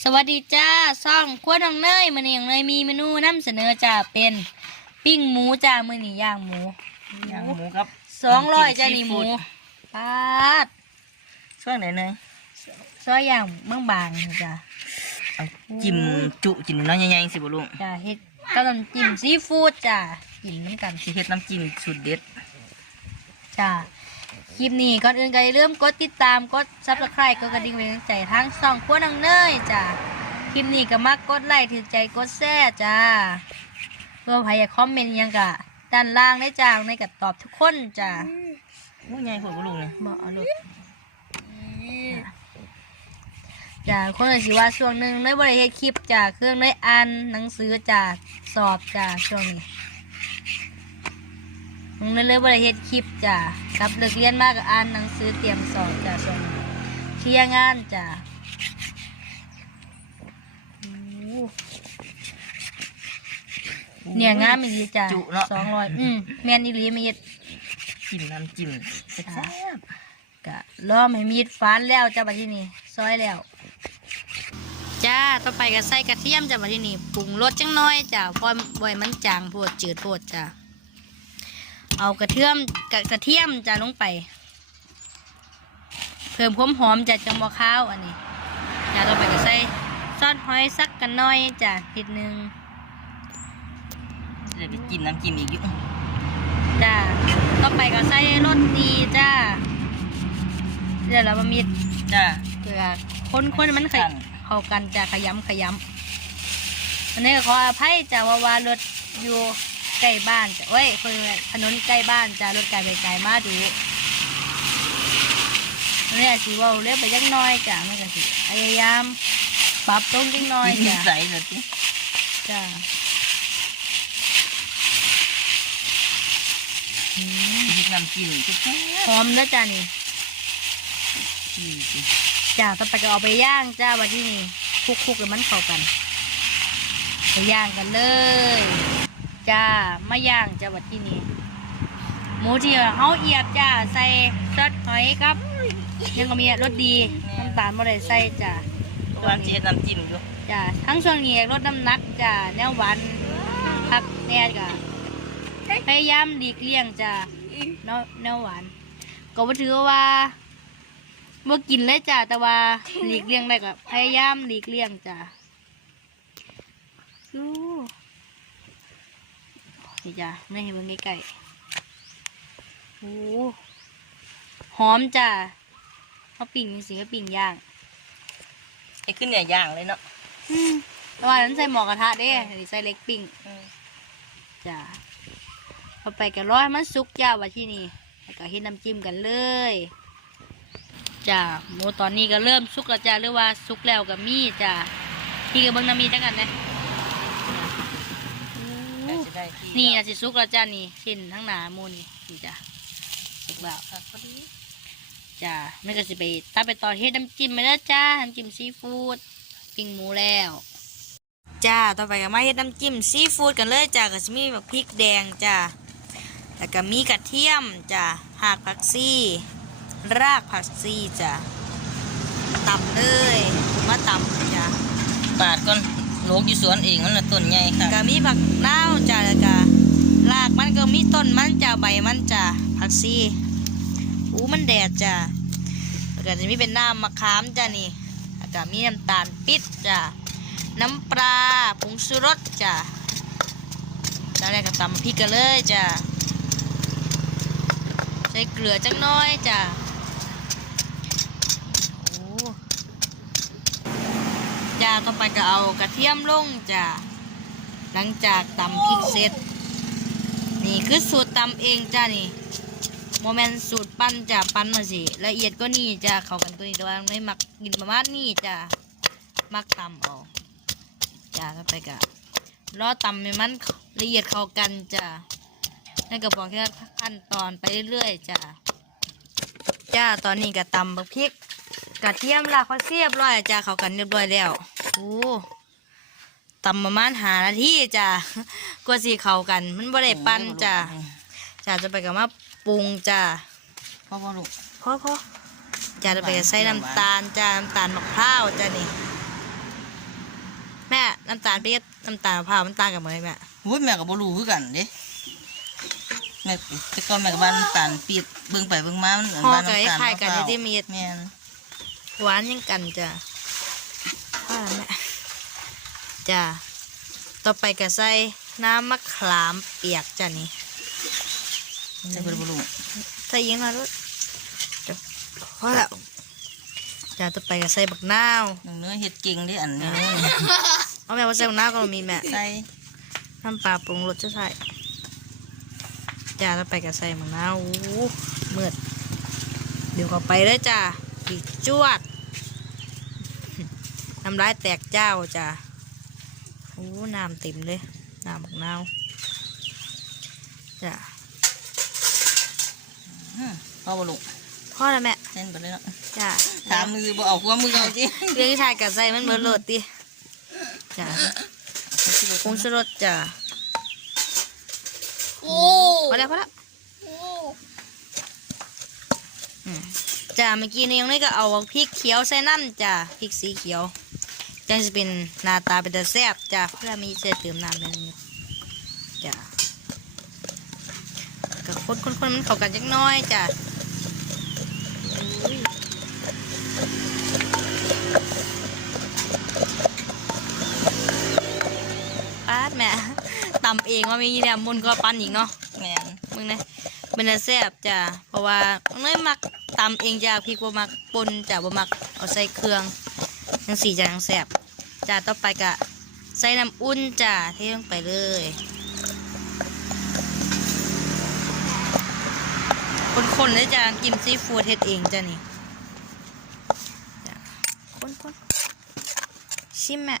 สวัสดีจ้าซ่องครัวน้องเนยมันนี้น้องเนยมีเมนูนำเสนอจ้าเป็นปิ้งหมูจ้ามือนี้ย่างหมูย่างหมูครับสองร้อยน้ำจิ้มจ้านี่หมูซีฟู้ดปาดช่วงไหนเนยซอยย่างบางๆนี่จ้าเอาจิ้มจุจิ้มน้อยใหญ่ๆสิบุลุงจ้าเฮ็ดกับน้ำจิ้มซีฟู้ดจ้ากินน้ำกันสิเฮ็ดน้ำจิ้มสูตรเด็ดจ้า คลิปนี้ก่อนอื่นก็อย่าลืมกดติดตามกดซับสไครต์กดกระดิ่งเป็นกำลังใจทั้งซ่องครัวน้องเนยจ้าคลิปนี้ก็มักกดไลค์ถือใจกดแชร์จ้าเพื่อใครอยากคอมเมนต์หยังกะด้านล่างได้จ้าในกับตอบทุกคนจ้าโอ้ยใหญ่โหดบุลุงเลยบอกเอาลูกจ้าคนอื่นสิว่าช่วงหนึ่งได้บริเฮ็ดคลิปจ้าเครื่องได้อ่านหนังสือจ้าสอบจ้าช่วงนี้ มึงได้เลยบริเฮ็ดคลิปจ้ากลับเลิกเรียนมากก็อ่านหนังสือเตรียมสอบจ้าช่วงนี้เคลียร์งานจ้าโอ้เนี่ยงานมีดีจ้าจุเนาะ สองร้อยอืมแมนอีหลีมีดจิ้มน้ำจิ้มแซ่บกะล้อมให้มีดฟันแล้วจ้าบัดที่นี่ซอยแล้ว จ้าต่อไปก็ใส่กระเทียมจ้าบัดที่นี่ปรุงรสจังน้อยจ้าเพราะบ่อยมันจางโพดจืดโพดจ้า เอากระเทียมกระกระเทียมจ้าลงไป เพิ่มความหอมจ้าจังบ่ข้าวอันนี้จ้าต่อไปก็ใส่ซอสหอยสักกันน้อยจ้านิดนึงๆจะไปจิ้มน้ำจิ้มอีกอยู่จ้าต่อไปก็ใส่รสดีจ้าเดี๋ยวเรามามีจ้าเกลือคนคนๆมันขยกันเข้ากันจะขยำขยำอันนี้ก็ขออภัยจ้ะว่าวารถอยู่ ใกล้บ้านจ้ะเว้ยคือถนนใกล้บ้านจ้ะรถไกลไปไกลมาดูอันนี้อาจสิเว่าเรียบไปยักหน้อยจ้ะมันก็สิพยายามปรับตรงจังน้อยนิจ้ะสัยเลยสิจ้ะอืมเฮ็ดน้ำจิ้มแซ่บหอมแล้วจ้ะนี่ๆอืมจ้าต่อไปก็เอาไปย่างจ้าวันที่นี่คลุกๆกับมันเข้ากัน ไปย่างกันเลย จ้ามาย่างจ้าวันที่นี่หมูที่เฮาเอียบจ้าใส่ซอสหอยครับ ยังก็มีรสดีน้ำตาลบ่ได้ใส่จ้าตัวนั้นสิเฮ็ดน้ำจิ้มอยู่จ้าทั้งช่วงนี้ลดน้ำหนักจ้าแนวหวานพักแน่ก็พยายามหลีกเลี่ยงจ้าแนวแนวหวาน ก็บ่ถือว่าบ่กินเลยจ้าแต่ว่าหลีกเลี่ยงได้ก็พยายามหลีกเลี่ยงจ้าดู นี่จ้าไม่เห็นมันใกล้ๆโอ้หอมจ้าเขาปิ่งสิเขาปิ่งย่างไอ้ขึ้นเนี่ยย่างเลยเนาะอืมแต่ว่านั้นใส่หมอกระทะเด้อันนี้ใส่เล็กปิ้งอืมจ้าพอไปกันร้อยมันสุกจ้าว่าที่นี่แล้วก็เฮ็ดน้ำจิ้มกันเลยจ้าหมูตอนนี้ก็เริ่มสุกแล้วจ้าหรือว่าสุกแล้วก็มีจ้าพี่กับเบิ้งน้ำมีจังกันนะใกล้จะ ได้ที่นี่นะสิสุกแล้วจ้านี่ชิ้นทั้งหนาหมูนี่นี่จ้าสุกแล้วครับพอดีจ้าไม่ก็สิไปตามไปต่อเฮ็ดน้ำจิ้มไปแล้วจ้าน้ำจิ้มซีฟู้ดปิ้งหมูแล้วจ้าต่อไปก็มาเฮ็ดน้ำจิ้มซีฟู้ดกันเลยจ้าก็จะมีแบบพริกแดงจ้าแล้วก็มีกระเทียมจ้าหากผักซีรากผักซีจ้าตำเลยมาตำจ้าปาดก่อนโลูกอยู่สวนเองมันน่ะต้นใหญ่ค่ะก็มีผักนาวจ้าแล้วก็รากมันก็มีต้นมันจ้าใบมันจ้าผักซีอู้มันแดดจ้าแล้วก็จะมีเป็นน้ำมะขามจ้านี่แล้วก็มีน้ำตาลปิดจ้าน้ำปลาผงชูรสจ้าแล้วแรกก็ตำพริกกันเลยจ้าใส่เกลือจังน้อยจ้ะ โอ้จ้า ต่อไปก็เอากระเทียมลงจ้ะหลังจากตำพริกเสร็จนี่คือสูตรตำเองจ้านี่โมเมนต์สูตรปั้นจ้ะปั้นมาสิละเอียดก็นี่จ้ะเข้ากันตัวนี้แต่ว่าไม่มักกินประมาณนี้จ้ะมักตำเอาจ้าต่อไปก็รอตำให้มันละเอียดเข้ากันจ้ะนั่นก็บอกแค่ขั้นตอนไปเรื่อยๆจ้าจ้าตอนนี้ก็ตำบักพริกกระเทียมลากเขาเสียบร้อยจ้าเขากันเรียบร้อยแล้ว โอ้ตำประมาณหานาทีจ้ากว่าสีเข้ากัน มันบ่ได้ปั้นจ้าจ้าจะไปกับมาปรุงจ้าพ่อพ่อลูกพอพอจ้าจะไปก็ใส่น้ำตาลจ้าน้ำตาลมะพร้าวจ้านี่น้ำตาลปี๊บน้ำตาลมะพร้าวมันต่างกันไหมแม่หุ้ยแม่ก็บ่รู้คือกันเด้แม่แต่ก่อนแม่ก็บ้านน้ำตาลปีดเบิ่งไปเบิ่งมามันพ่อบ้านก็น้ำตาลคล้ายๆกันอยู่ที่มีแม่นหวานยังกันจ้ะว่าแม่ จ้ะต่อไปก็ใส่น้ำมะขามเปียกจ้ะนี่แต่เพิ่นบ่รู้ใส่ยิงมาลูกจ้ะพอแล้วจ้ะต่อไปก็ใส่บักนาวน้องเนื้อเฮ็ดเก่งเด้อันนี้เอาแม่ว่าใส่บักนาวก็มีแม่ใส่น้ำปลาปรุงรสจะใส่จ้ะต่อไปก็ใส่บักนาวอู้มืดเดี๋ยวเข้าไปเลยจ้ะปีกจวดน้ำลายแตกเจ้าจ้ะ โอ้น้ำเต็มเลยน้ำบักนาวจ้ะอืมพอบ่รู้พ่อแล้วแม่เส้นไปเลยเนาะจ้ะถามมือบ่เอาความมือเอาจิเรื่องที่ทายกับใส่มันเบิดโหลดดิจ้ะปรุงชูรสจ้ะโอ้พอแล้วพอแล้วโอ้อืมจ้ะเมื่อกี้นี่ยังนี่ก็เอาพริกเขียวใส่น้ำจ้ะพริกสีเขียว จังจะเป็นหน้าตาเป็นตาแซ่บจ้ะเพราะเรามีเสื้อเติมน้ำนิดงจ้ะก็คนคนคนมันเข้ากันจักน้อยจ้ะป้าแม่ตำเองว่ามีเนี่ยมุนก็ปั้นอีกเนาะแม่นมึงนะมันจะแซ่บจ้ะเพราะว่ามึงเลยมักตำเองจ้ะพริกบ่มักปนจ้ะบ่มักเอาใส่เครื่อง ทั้งสี่จ้ะทั้งแซ่บจ้ะต่อไปก็ใส่น้ำอุ่นจ้ะเทลงไปเลยคนๆเลยจ้ะกิมซีฟูดเฮ็ดเองจ้ะนี่จ้ะคนๆชิมแม่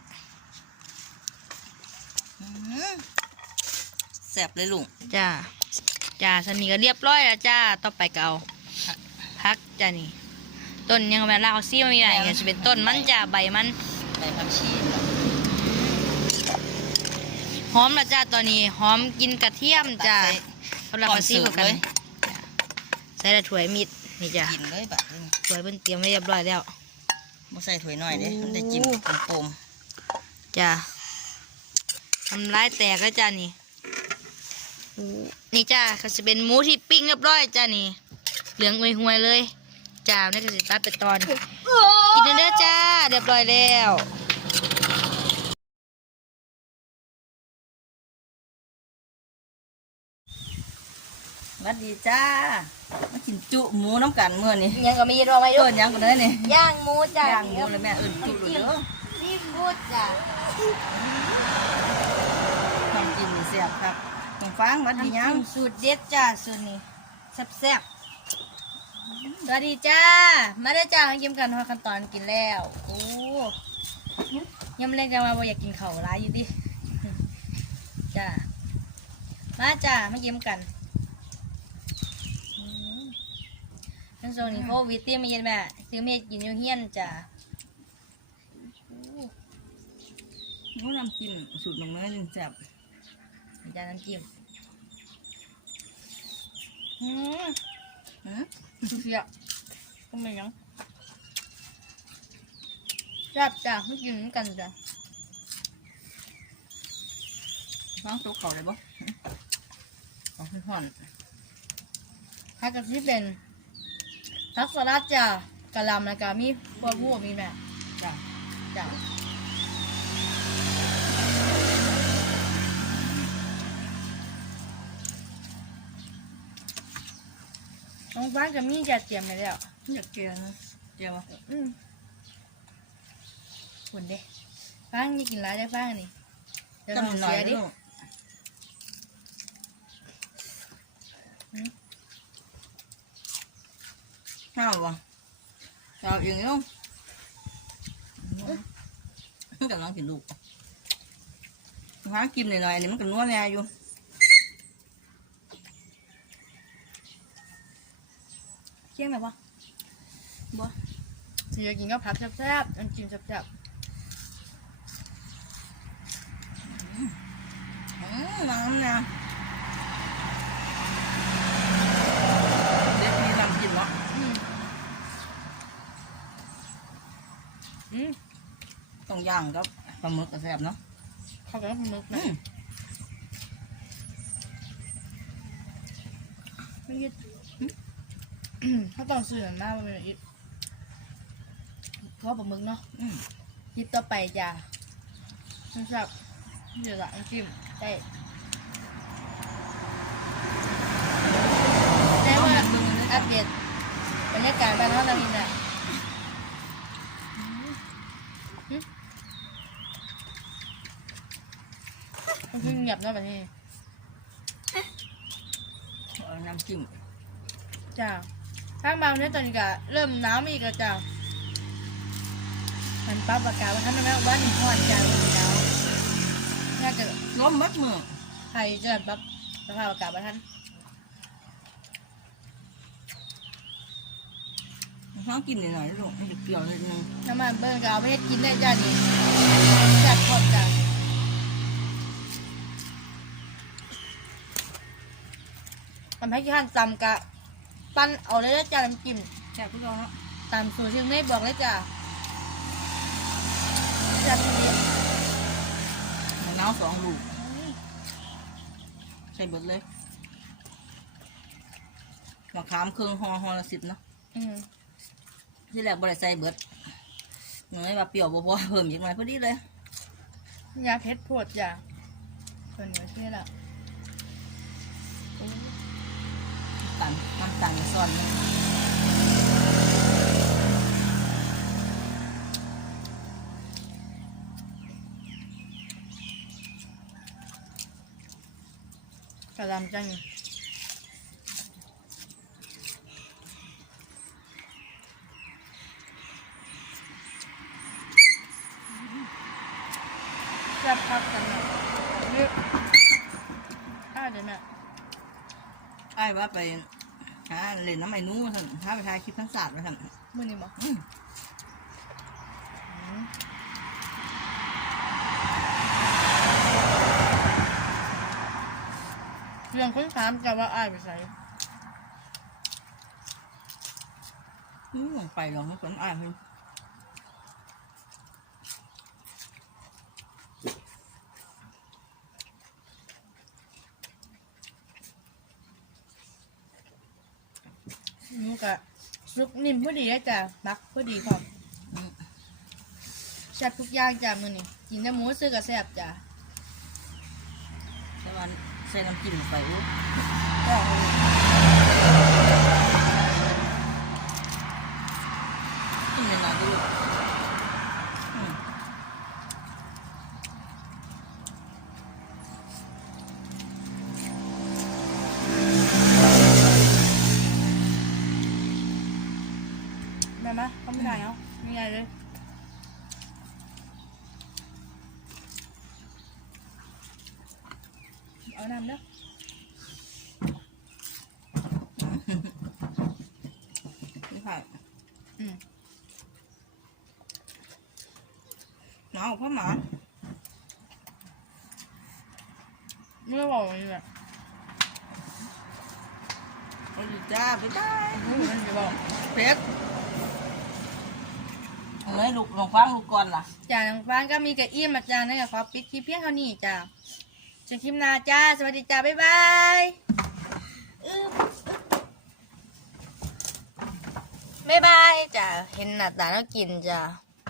แซ่บเลยลุงจ้าจ้าสนีก็เรียบร้อยแล้วจ้าต่อไปก็เอาพักจ้านี่ ต้นยังแบบลาวซี่ไม่ได้ก็จะเป็นต้นมันจ้าใบมันใส่ผักชีหอมแล้วจ้าตอนนี้หอมกินกระเทียมจ้าสำหรับกระซี่เหมือนกันจ้ะใส่ละถ้วยมิดนี่จ้ากินเลยบัดนี้ถ้วยเพิ่นเตรียมไว้เรียบร้อยแล้วบ่ใส่ถ้วยน้อยเด้มันได้จิ้มปมจ้าทำลายแตกแล้วจ้านี่อู้นี่จ้าก็จะเป็นหมูที่ปิ้งเรียบร้อยจ้านี่ เหลืองห่วยๆเลย จ้านี่ก็จะตัดเป็นตอน กินเด้อจ้า เรียบร้อยแล้วๆสวัสดีจ้า มากินจุหมูน้ำกันมื้อนี้ยังก็มีรอไว้เอิ้นหยังกันเด้อนี่ย่างหมูจ้าย่างหมูเลยแม่เอิ้นจุเลยเด้อซีฟู้ดจ้าน้ำจิ้มนี่แซ่บครับน้องฟางสวัสดีหยังสูตรเด็ดจ้าสูตรนี้แซ่บๆ สวัสดีจ้า มาได้อจ้ามาเยี่ยมกันทอดขั้นตอนกินแล้ว โอ้ยำเล็กจะมาบ่อยากกินข้าวร้ายอยู่ดิจ้า มาจ้ามาเยี่ยมกันอืมทั้งโซนนี้โควิดเตรียมมาเย็นแม่ซื้อเมดกินอยู่เฮียนจ้าหมูน้ำจิ้มสูตรน้องเนยนี่แซ่บจานน้ำจิ้มอืม หือสุดเสียก็ไม่ยังจับจ้ะไม่กินกันจ้ะน้องโตเขาได้บ่เอาให้ห่อนถ้ากับที่เป็นทักสลัดจ้ะกะลำแล้วก็มีพวกพวมีแม่จ้าจ้ะ น้องฟ้ากับมีจะเตรียมไปแล้วอยากเจียวนะเจียวบ่อืมหุ่นเด้ฟ้างนี่กินร้ายได้ฟ้างนี่เดี๋ยวลองหน่อเสียยดิลูกอืมข้าวบ่เอาเองลูกมันกำลังกินลูกฟ้างกินหน่อยๆอันนี้มันก็นัวแน่อยู่ เคี่ยงไหมวะบ่สิอยากกินก็ผักแซ่บๆน้ำจิ้มแซ่บอืมน้ำเนี่ยเด็กมีน้ำกินเนาะๆอืมอืมต้องย่างกับปลาหมึกก็แซ่บเนาะเขาก็มึกอืนะมไม่ยึด เขาต้องซื้อหนังหน้ามันเป็นอีกเขาบอกมึกเนาะอืมยิบต่อไปจ้ะนะครับเดี๋ยวละน้ำจิ้มได้ได้ว่าอัปเดตบรรยากาศบ้านเราตอนนี้น่ะอืมมันเพิ่งเงียบเนาะแบบนี้เอาน้ำจิ้มจ้า ทางบางเนี่ยตอนนี้ก็เริ่มหน้ำอีกแล้วจ้ามันปั๊บอากาศว่าท่านแม่ว่าหนึ่งพอนจ้าวันนี้แล้วน่าจะล้มมัดมือใครจะปั๊บสภาพอากาศว่าท่านน้องกินหน่อยๆลูกมันจะเปรี้ยวนิดนึงน้ำมันเบิ้งก็เอาไปให้กินได้จ้านี่จัดพอดจ้าทำให้ท่านจำกะ ปั้นเอาเลยนะจ้าน้ำจิ้มแซ่บพี่น้องเนาะตามสูตรที่คุณแม่บอกเลยจ้าจัดดีมะนาวสองลูกใส่เบิดเลยมะขามเครื่องห่อห่อละสิบเนาะอืมที่แรกบริใส่เบิดหน่อยว่าเปรี้ยวบ่พอเพิ่มอีกหน่อยพอดีเลยยาเพชรโพดจ้าส่วนเหนือชื่อละ ตาลซ่อนกระลำจังจะพักกันนะนี่อ้าวเดี๋ยวนะไอ้ว่าไป หาเล่นน้ำไอ้หนู้ท่านหาไปถ่ายคลิปทั้งศาสตร์มาท่านมือนี่บอกอืมเรื่องคนถามจะว่าอ้ายไปใส่อืมไปหรอกไม่สนอ้ายเพิ่น หนูกะ ซุปนิ่มพอดีเลยจ้ะมักพอดีพร้อมอืมแซ่บทุกอย่างจ้ะมือนี่กินแต่หมูซื้อกับแซ่บจ้ะแต่ว่าใส่น้ำจิ้มลงไปอู้ ก็กินหน่อยๆก็ลูกอืม แม่มะเขาไม่ได้เนาะไม่ได้เลยเอาน้ำ เด้อนี่ค่ะอืมหนาวพ่อหมาเมื่อบอกอย่างนี้แหละเอาดีจ้าไปได้อืมมันจะบอกเพชรเอาเลยลูกลองฟังลูกก่อนล่ะ จ้าน้องฟางก็มีกระอี้มาจ้านะขอปิดคลิปเพียงเท่านี้จ้าเจอคลิปหน้าจ้า สวัสดีจ้า บ๊ายบายอึ๊บบ๊ายบายจ้า เห็นหน้าตาแล้วกินจ้า